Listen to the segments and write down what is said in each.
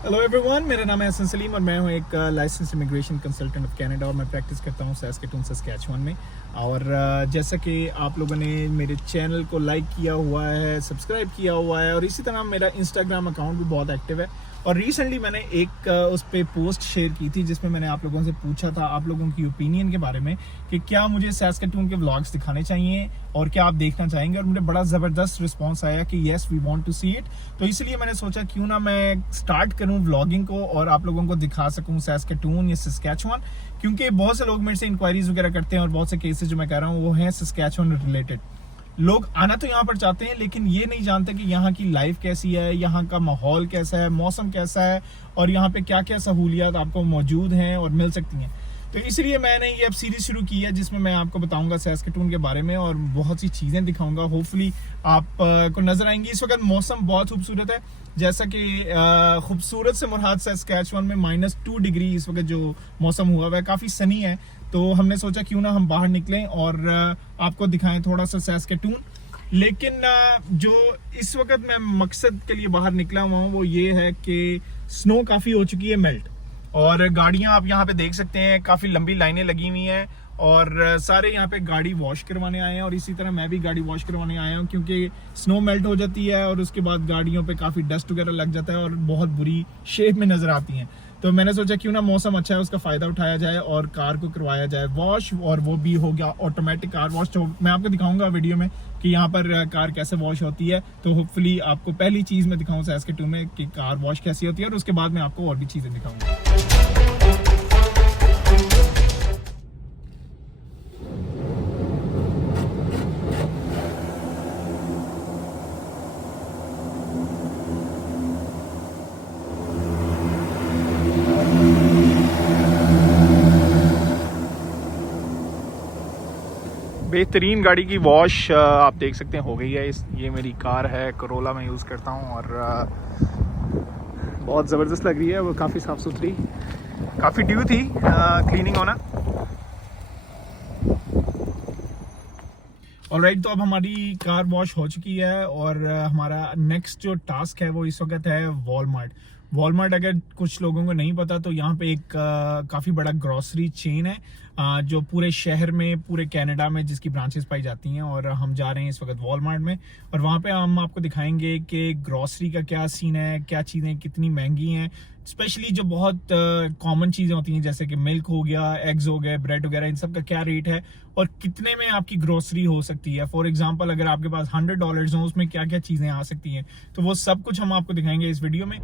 Hello everyone, मेरा नाम है हसन सलीम और मैं हूं एक license immigration consultant of Canada और मैं प्रैक्टिस करता हूं सैस्केटून सस्कैचुअन में। और जैसा कि आप लोगों ने मेरे चैनल को लाइक किया हुआ है, सब्सक्राइब किया हुआ है और इसी तरह मेरा इंस्टाग्राम अकाउंट भी बहुत एक्टिव है। और रिसेंटली मैंने एक उस पर पोस्ट शेयर की थी जिसमें मैंने आप लोगों से पूछा था आप लोगों की ओपिनियन के बारे में कि क्या मुझे सैस्केटून के व्लॉग्स दिखाने चाहिए और क्या आप देखना चाहेंगे। और मुझे बड़ा ज़बरदस्त रिस्पांस आया कि yes we want to see it. तो इसलिए मैंने सोचा क्यों ना मैं स्टार्ट करूं व्लॉगिंग को और आप लोगों को दिखा सकूं सैस्केटून या सस्कैचुअन, क्योंकि बहुत से लोग मेरे से इंक्वायरीज वगैरह करते हैं और बहुत से केसेस जो मैं कह रहा हूँ वो हैं सस्कैचुअन रिलेटेड। लोग आना तो यहाँ पर चाहते हैं लेकिन ये नहीं जानते कि यहाँ की लाइफ कैसी है, यहाँ का माहौल कैसा है, मौसम कैसा है और यहाँ पे क्या क्या सहूलियात आपको मौजूद हैं और मिल सकती हैं। तो इसलिए मैंने ये अब सीरीज शुरू की है जिसमें मैं आपको बताऊंगा सैस्केटून के बारे में और बहुत सी चीज़ें दिखाऊंगा। होपफुली आप को नजर आएंगी। इस वक्त मौसम बहुत खूबसूरत है, जैसा कि खूबसूरत से मुराद सस्कैचुअन में -2 डिग्री इस वक्त जो मौसम हुआ है, काफ़ी सनी है। तो हमने सोचा क्यों ना हम बाहर निकलें और आपको दिखाएं थोड़ा सा सस्कैचुन। लेकिन जो इस वक्त मैं मकसद के लिए बाहर निकला हुआ हूँ वो ये है कि स्नो काफ़ी हो चुकी है मेल्ट, और गाड़ियां आप यहाँ पे देख सकते हैं, काफ़ी लंबी लाइनें लगी हुई हैं और सारे यहाँ पे गाड़ी वॉश करवाने आए हैं। और इसी तरह मैं भी गाड़ी वॉश करवाने आया हूँ क्योंकि स्नो मेल्ट हो जाती है और उसके बाद गाड़ियों पे काफ़ी डस्ट वगैरह लग जाता है और बहुत बुरी शेप में नज़र आती हैं। तो मैंने सोचा क्यों ना मौसम अच्छा है उसका फ़ायदा उठाया जाए और कार को करवाया जाए वॉश, और वो भी हो गया ऑटोमेटिक कार वॉश। तो मैं आपको दिखाऊंगा वीडियो में कि यहाँ पर कार कैसे वॉश होती है। तो होपफुली आपको पहली चीज़ मैं दिखाऊँ सैस्केटून में कि कार वॉश कैसी होती है और उसके बाद मैं आपको और भी चीज़ें दिखाऊंगा। बेहतरीन गाड़ी की वॉश आप देख सकते हैं हो गई है। ये मेरी कार है, करोला मैं यूज़ करता हूँ और बहुत ज़बरदस्त लग रही है। वो काफ़ी साफ़ सुथरी, काफ़ी ड्यू थी क्लीनिंग होना। ऑलराइट, तो अब हमारी कार वॉश हो चुकी है और हमारा नेक्स्ट जो टास्क है वो इस वक्त है वॉलमार्ट। वॉलमार्ट अगर कुछ लोगों को नहीं पता तो यहाँ पे एक काफ़ी बड़ा ग्रॉसरी चेन है जो पूरे शहर में, पूरे कनाडा में जिसकी ब्रांचेस पाई जाती हैं। और हम जा रहे हैं इस वक्त वॉलमार्ट में और वहाँ पे हम आपको दिखाएंगे कि ग्रॉसरी का क्या सीन है, क्या चीज़ें कितनी महंगी हैं, स्पेशली जो बहुत कॉमन चीज़ें होती हैं जैसे कि मिल्क हो गया, एग्स हो गए, ब्रेड वगैरह, इन सब का क्या रेट है और कितने में आपकी ग्रोसरी हो सकती है। फॉर एग्जांपल अगर आपके पास $100 हो उसमें क्या क्या चीज़ें आ सकती हैं, तो वो सब कुछ हम आपको दिखाएंगे इस वीडियो में।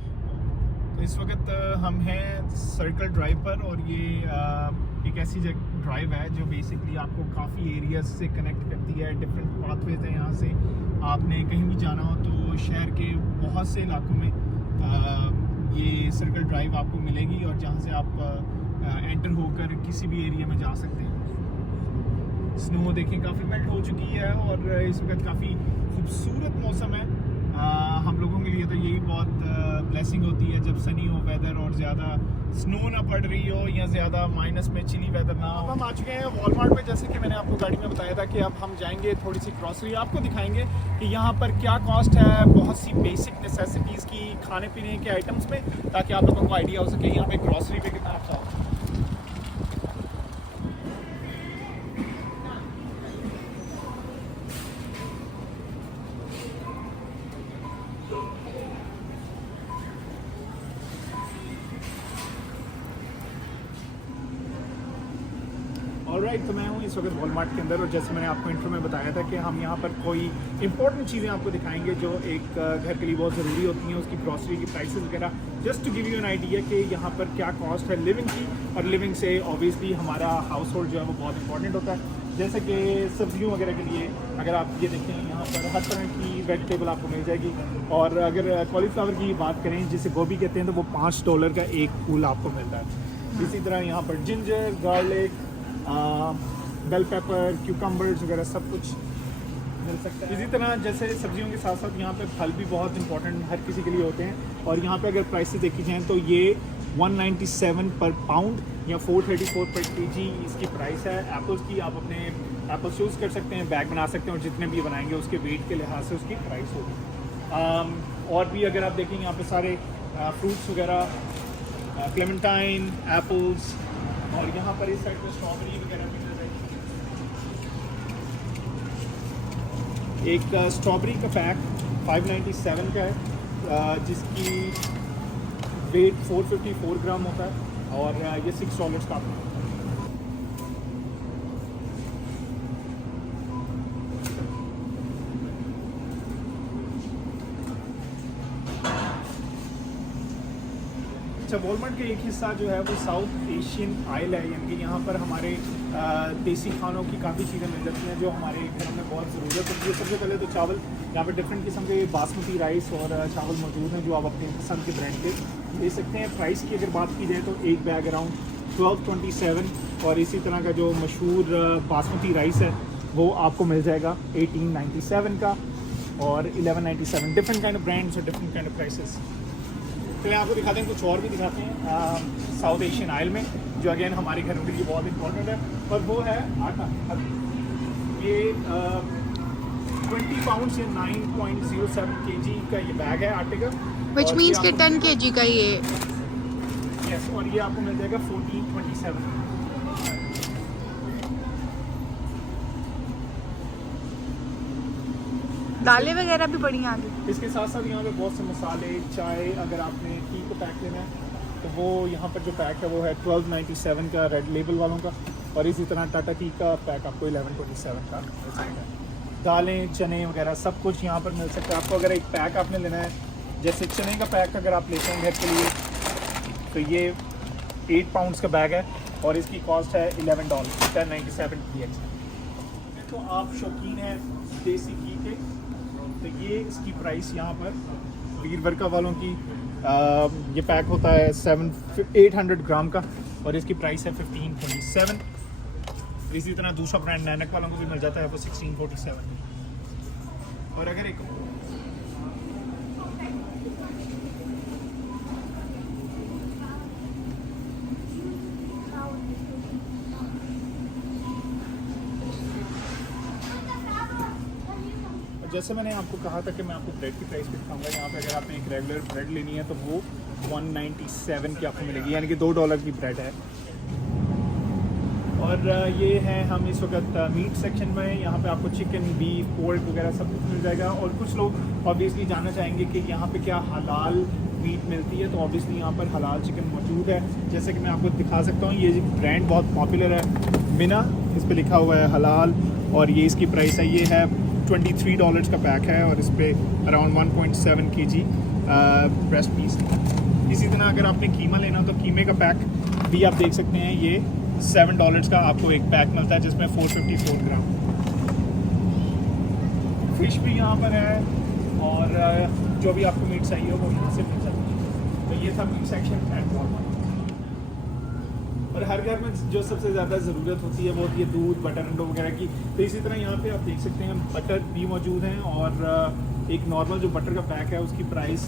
तो इस वक्त हम हैं सर्कल ड्राइव पर और ये एक ऐसी ड्राइव है जो बेसिकली आपको काफ़ी एरियाज से कनेक्ट करती है। डिफरेंट पाथवेज हैं यहाँ से, आपने कहीं भी जाना हो तो शहर के बहुत से इलाकों में ये सर्कल ड्राइव आपको मिलेगी और जहाँ से आप एंटर होकर किसी भी एरिया में जा सकते हैं। स्नो देखें काफ़ी मेल्ट हो चुकी है और इस वक्त काफ़ी खूबसूरत मौसम है। हम लोगों के लिए तो यही बहुत ब्लेसिंग होती है जब सनी हो वेदर और ज़्यादा स्नो ना पड़ रही हो या ज़्यादा माइनस में चिली वेदर ना हो। हम आ चुके हैं वॉलमार्ट में, जैसे कि मैंने आपको गाड़ी में बताया था कि अब हम जाएंगे थोड़ी सी ग्रॉसरी आपको दिखाएंगे कि यहाँ पर क्या कॉस्ट है बहुत सी बेसिक नेसेसिटीज़ की, खाने पीने के आइटम्स में, ताकि आप लोगों को आइडिया हो सके यहाँ पे ग्रॉसरी पे कितना अच्छा है। ऑलराइट, तो मैं हूँ इस वक्त वॉलमार्ट के अंदर और जैसे मैंने आपको इंट्रो में बताया था कि हम यहाँ पर कोई इंपॉर्टेंट चीज़ें आपको दिखाएंगे जो एक घर के लिए बहुत ज़रूरी होती हैं, उसकी ग्रॉसरी की प्राइसेस वगैरह, just to give you an idea कि यहाँ पर क्या कॉस्ट है लिविंग की। और लिविंग से ऑब्वियसली हमारा हाउस होल्ड जो है वो बहुत इंपॉर्टेंट होता है। जैसे कि सब्जियों वगैरह के लिए अगर आप ये देखें यहाँ पर हर तरह की वेजिटेबल आपको मिल जाएगी। और अगर कॉलीफ्लावर की बात करें जिसे गोभी कहते हैं तो वो $5 का एक फूल आपको मिलता है। इसी तरह यहाँ पर ginger, garlic, bell pepper, cucumbers वगैरह सब कुछ मिल सकता है। इसी तरह जैसे सब्जियों के साथ साथ यहाँ पे फल भी बहुत इंपॉर्टेंट हर किसी के लिए होते हैं। और यहाँ पे अगर प्राइसेस देखी जाएँ तो ये 197 पर पाउंड या 434 पर केजी इसकी प्राइस है। एप्पल्स की आप अपने एप्पल्स यूज़ कर सकते हैं, बैग बना सकते हैं और जितने भी बनाएंगे उसके वेट के लिहाज से उसकी प्राइस होगी। और भी अगर आप देखें यहाँ पे सारे फ्रूट्स वगैरह, क्लेमेंटाइन, एप्पल्स, और यहाँ पर इस साइड पे स्ट्रॉबेरी वगैरह भी मिल रही है। एक स्ट्रॉबेरी का पैक 597 का है, जिसकी वेट 454 ग्राम होता है, और ये $6 का। अच्छा, वॉलमार्ट का एक हिस्सा जो है वो साउथ एशियन आइल है, यानी कि यहाँ पर हमारे देसी खानों की काफ़ी चीज़ें मिल जाती हैं जो हमारे घर में बहुत ज़रूरत होती है। सबसे पहले तो चावल, यहाँ पर डिफरेंट किस्म के बासमती राइस और चावल मौजूद हैं जो आप अपने पसंद के ब्रांड के ले सकते हैं। प्राइस की अगर बात की जाए तो एक बैग अराउंड 1227, और इसी तरह का जो मशहूर बासमती राइस है वो आपको मिल जाएगा 1897 का और 1197। डिफरेंट काइंड ऑफ ब्रांड्स और डिफरेंट काइंड ऑफ प्राइसेस। तो आपको दिखाते हैं, कुछ और भी दिखाते हैं साउथ एशियन आइल में, जो अगेन हमारे घरों के लिए बहुत इंपॉर्टेंट है, और वो है आटा। ये 20 पाउंड्स या 9.07 kg का ये बैग है आटे का, Which means कि 10 kg का ये। यस, और ये आपको मिल जाएगा 1427। दालें वगैरह भी पड़ी हैं आगे। इसके साथ साथ यहाँ पे बहुत से मसाले, चाय, अगर आपने टी का पैक लेना है तो वो यहाँ पर जो पैक है वो है 1297 का रेड लेबल वालों का, और इसी तरह टाटा टी का पैक आपको 1127 का मिल सकता है। दालें, चने वगैरह सब कुछ यहाँ पर मिल सकता है आपको। अगर एक पैक आपने लेना है, जैसे चने का पैक अगर आप लेते हैं घर के लिए, तो ये 8 पाउंड्स का बैग है और इसकी कॉस्ट है $11, 1097 DX। तो आप शौकीन हैं देसी घी के, तो ये इसकी प्राइस यहाँ पर वीर वर्का वालों की ये पैक होता है 800 ग्राम का, और इसकी प्राइस है 1527। इसी तरह दूसरा ब्रांड नैनक वालों को भी मिल जाता है वो 1647। और अगर एक जैसे मैंने आपको कहा था कि मैं आपको ब्रेड की प्राइस भी दिखाऊंगा। यहाँ पे अगर आपने एक रेगुलर ब्रेड लेनी है तो वो 197 की आपको मिलेगी, यानी कि $2 की ब्रेड है। और ये है हम इस वक्त मीट सेक्शन में। यहाँ पे आपको चिकन, बीफ, पोर्क वगैरह सब कुछ मिल जाएगा। और कुछ लोग ऑब्वियसली जानना चाहेंगे कि यहाँ पे क्या हलाल मीट मिलती है, तो ऑब्वियसली यहाँ पर हलाल चिकन मौजूद है। जैसे कि मैं आपको दिखा सकता हूँ, ये ब्रांड बहुत पॉपुलर है, मिना, इस पर लिखा हुआ है हलाल, और ये इसकी प्राइस है, ये है $23 का पैक है, और इस पर अराउंड 1.7 kg ब्रेस्ट पीस। इसी तरह अगर आपने कीमा लेना तो कीमे का पैक भी आप देख सकते हैं, ये $7 का आपको एक पैक मिलता है जिसमें 454 ग्राम। फिश भी यहाँ पर है, और जो भी आपको मीट चाहिए हो वो यहाँ से मिल सकता है। तो ये था मीट सेक्शन एट वॉलमार्ट। और हर घर में जो सबसे ज़्यादा ज़रूरत होती है वो होती है दूध, बटर, अंडों वगैरह की। तो इसी तरह यहाँ पे आप देख सकते हैं बटर भी मौजूद हैं, और एक नॉर्मल जो बटर का पैक है उसकी प्राइस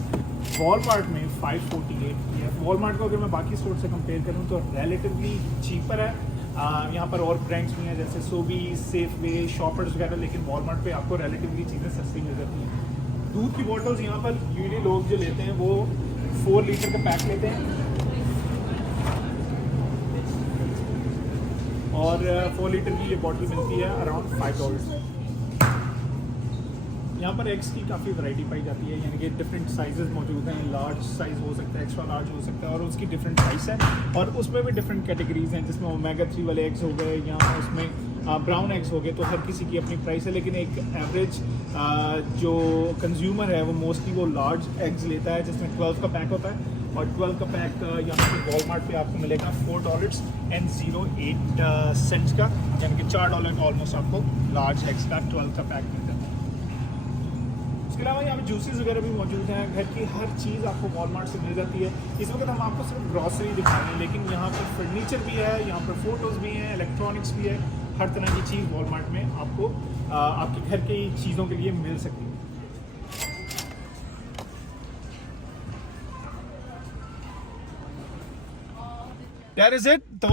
वॉलमार्ट में 548 की है। वॉलमार्ट को अगर मैं बाकी स्टोर से कंपेयर करूँ तो रिलेटिवली चीपर है। यहाँ पर और ब्रांड्स भी हैं जैसे सोबी, सेफवे, शॉपर्स वगैरह, लेकिन वॉलमार्ट पे आपको रिलेटिवली चीज़ें सस्ती मिल जाती हैं। दूध की बॉटल्स यहाँ पर यूजली लोग जो लेते हैं वो 4 लीटर का पैक लेते हैं, और 4 लीटर की ये बॉटल मिलती है अराउंड $5। यहाँ पर एग्स की काफ़ी वैरायटी पाई जाती है, यानी कि डिफरेंट साइजेस मौजूद हैं। लार्ज साइज़ हो सकता है, एक्स्ट्रा लार्ज हो सकता है, और उसकी डिफरेंट प्राइस है। और उसमें भी डिफरेंट कैटेगरीज हैं, जिसमें ओमेगा 3 वाले एग्स हो गए, या उसमें ब्राउन एग्स हो गए। तो हर किसी की अपनी प्राइस है, लेकिन एक एवरेज जो कंज्यूमर है वो मोस्टली वो लार्ज एग्स लेता है, जिसमें 12 का पैक होता है। और 12 का पैक यहाँ पे वॉलमार्ट पे आपको मिलेगा $4.08 का, यानी कि $4 का ऑलमोस्ट आपको लार्ज एग्स का 12 का पैक मिलता है। इसके अलावा यहाँ पे जूसेस वगैरह भी मौजूद हैं। घर की हर चीज़ आपको वॉलमार्ट से मिल जाती है। इस वक्त हम आपको सिर्फ ग्रॉसरी दिखा रहे हैं, लेकिन यहाँ पर फर्नीचर भी है, यहाँ पर फोटोज़ भी हैं, इलेक्ट्रॉनिक्स भी है। हर तरह की चीज़ वॉलमार्ट में आपको आपके घर की चीज़ों के लिए मिल सकती है। That is it. तो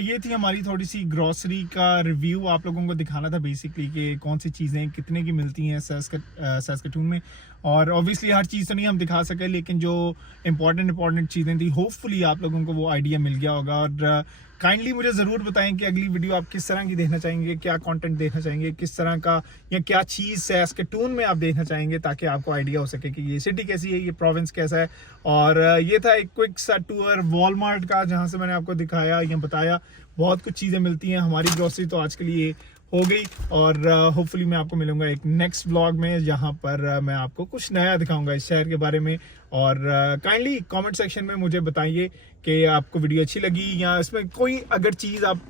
ये थी हमारी थोड़ी सी ग्रोसरी का रिव्यू, आप लोगों को दिखाना था बेसिकली कि कौन सी चीज़ें कितने की मिलती हैं सैस्केटून में। और ऑब्वियसली हर चीज़ तो नहीं हम दिखा सके, लेकिन जो इंपॉर्टेंट चीज़ें थी होपफुली आप लोगों को वो आइडिया मिल गया होगा। और काइंडली मुझे ज़रूर बताएं कि अगली वीडियो आप किस तरह की देखना चाहेंगे, क्या कंटेंट देखना चाहेंगे, किस तरह का या क्या चीज़ सैस्केटून में आप देखना चाहेंगे, ताकि आपको आइडिया हो सके कि ये सिटी कैसी है, ये प्रोविंस कैसा है। और ये था एक क्विक सा टूर वॉलमार्ट का, जहाँ से मैंने आपको दिखाया या बताया बहुत कुछ चीज़ें मिलती हैं। हमारी ग्रोसरी तो आज के लिए हो गई, और होपफुली मैं आपको मिलूंगा एक नेक्स्ट व्लॉग में, जहां पर मैं आपको कुछ नया दिखाऊंगा इस शहर के बारे में। और काइंडली कमेंट सेक्शन में मुझे बताइए कि आपको वीडियो अच्छी लगी, या इसमें कोई अगर चीज़ आप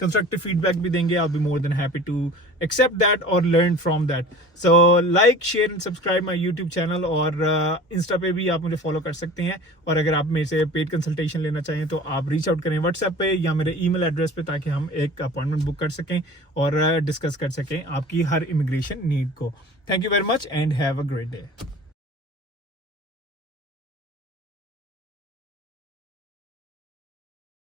कंस्ट्रक्टिव फीडबैक भी देंगे, I be more than happy to accept that और learn from that. So like, share and subscribe my YouTube channel, और इंस्टा पे भी आप मुझे फॉलो कर सकते हैं। और अगर आप मेरे से पेड कंसल्टेशन लेना चाहें तो आप रीच आउट करें व्हाट्सएप पे या मेरे ईमेल एड्रेस पे, ताकि हम एक अपॉइंटमेंट बुक कर सकें और डिस्कस कर सकें आपकी हर इमिग्रेशन नीड को। Thank you very much and have a great day.